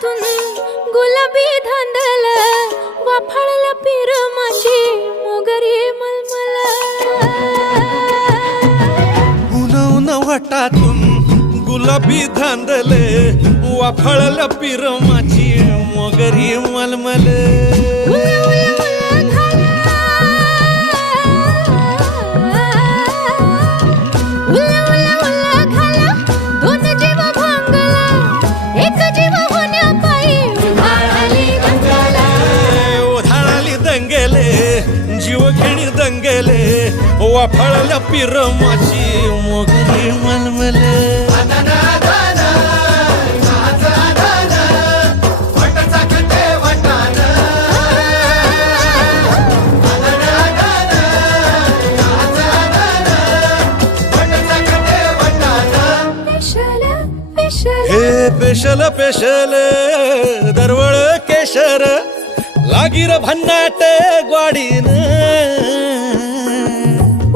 वटातून गुलाबी धांदल वाफाळला पीर माझी मोगरी मलमल उन उन वटातून गुलाबी धांदले वाफाळला पीर माझी मोगरी मलमल जीवघेणी दंगेले वाफाळल्या पीर माझी मोगरी मलमल हे पेशल पेशल दरवळ केशर लागीर भन्नाट ग्वाडीन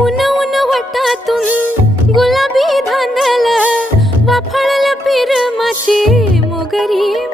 उन उन वटातून गुलाबी धांदल वाफाळला पीर माझी मोगरी